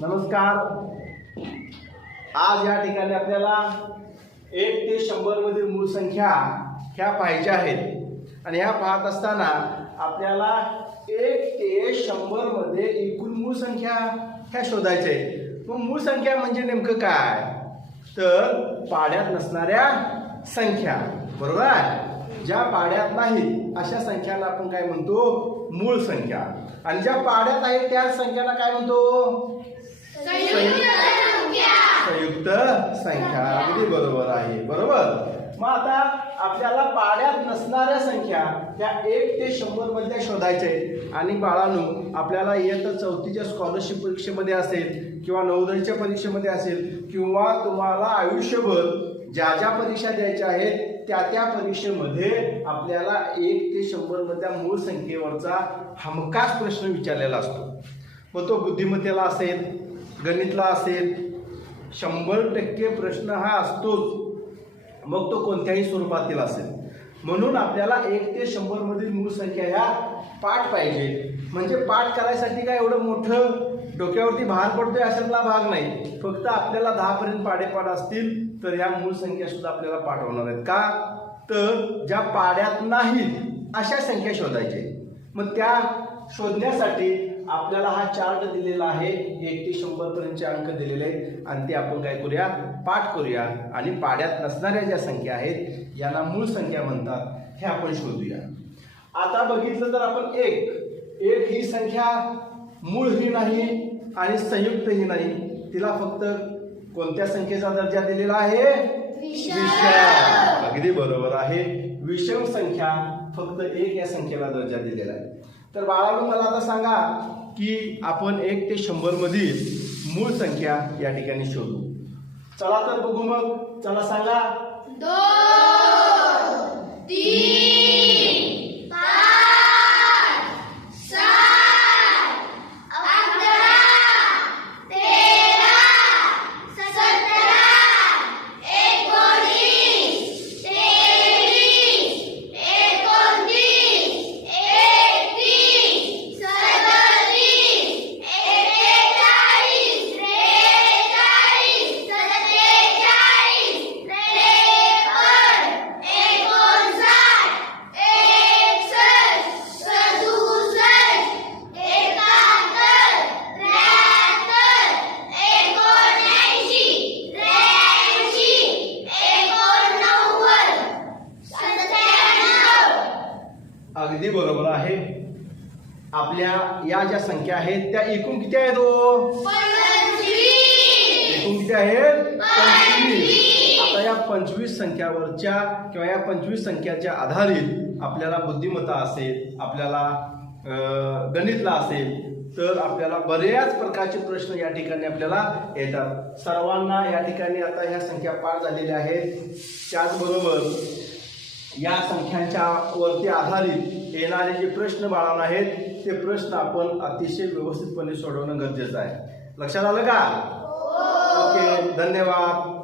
नमस्कार. आज या ठिकाणी आपल्याला 1 ते 100 मधील मूळ संख्या ह्या पाहायच्या आहेत आणि ह्या पाहत असताना आपल्याला 1 ते 100 मध्ये एकूण मूळ संख्या ह्या शोधायच्या आहेत. मग मूळ संख्या म्हणजे नेमकं काय? तर पाड्यात नसणाऱ्या संख्या, बरोबर आहे. ज्या पाड्यात नाही अशा संख्याला आपण काय म्हणतो? मूळ संख्या. आणि ज्या पाड्यात आहेत त्या संख्याला काय म्हणतो? संयुक्त संख्या. अगदी बरोबर आहे, बरोबर. मग आता आपल्याला पाड्यात नसणाऱ्या संख्या त्या 1 ते 100 मध्ये शोधायच्या आहेत. आणि बाळांनो, आपल्याला इयत्ता 4थीच्या स्कॉलरशिप परीक्षेमध्ये असेल किंवा नवोदयच्या परीक्षेमध्ये असेल किंवा तुम्हाला आयुष्यभर ज्या ज्या परीक्षा द्यायच्या आहेत त्या परीक्षेमध्ये आपल्याला 1 ते 100 मधल्या मूळ संख्येवरचा हमखास प्रश्न विचारलेला असतो. मग तो बुद्धिमत्तेला असेल, गणितला असेल, 100% प्रश्न हा असतोच. मग तो कोणत्याही स्वरूपातील असेल. म्हणून आपल्याला 1 ते 100 मधील मूळ संख्या ह्या पाठ पाहिजे. म्हणजे पाठ करायसाठी काय एवढं मोठं डोक्यावरती भार पडतोय अशातला भाग नाही. फक्त आपल्याला 10 पर्यंत पाडेपाठ असतील तर ह्या मूळ संख्या सुद्धा आपल्याला पाठ होणार आहेत. का? तर ज्या पाड्यात नाहीत अशा संख्या शोधायच्या. मग त्या शोधण्यासाठी आपल्याला हा चार्ट दिलेला आहे. 1 ते 100 पर्यंतचे अंक दिलेले आहेत आणि ते आपण काय करूया? पाठ करूया. आणि पाड्यात नसणाऱ्या ज्या संख्या आहेत याला मूळ संख्या म्हणतात, हे आपण शोधूया. आता बघितलं तर आपण एक ही संख्या मूळ ही नाही आणि संयुक्त ही नाही. तिला फक्त कोणत्या संख्येचा दर्जा दिलेला आहे? विषम. अगदी बरोबर आहे. विषम संख्या फक्त 1 या संख्येला दर्जा दिलेला आहे. तर बाळांनो, मला आता सांगा की आपण 1 ते 100 मधील मूळ संख्या या ठिकाणी शोधू. चला तर बघू. मग चला सांगा. 2 3 अगदी बरोबर आहे. आपल्या या ज्या संख्या आहेत त्या एकूण किती आहेत? एकूण किती आहेत? 25. आता या 25 संख्यावरच्या किंवा या 25 संख्याच्या आधारित आपल्याला बुद्धिमत्ता असेल, आपल्याला गणितला असेल तर आपल्याला बऱ्याच प्रकारचे प्रश्न या ठिकाणी आपल्याला येतात. सर्वांना या ठिकाणी आता ह्या संख्या पाठ झालेल्या आहेत. त्याचबरोबर या संख्यांच्या वरती आधारित येणारे जे प्रश्न बाळांनो आहेत ते प्रश्न आपण अतिशय व्यवस्थितपणे सोडवणं गरजेचं आहे. लक्षात आलं का? ओके, धन्यवाद.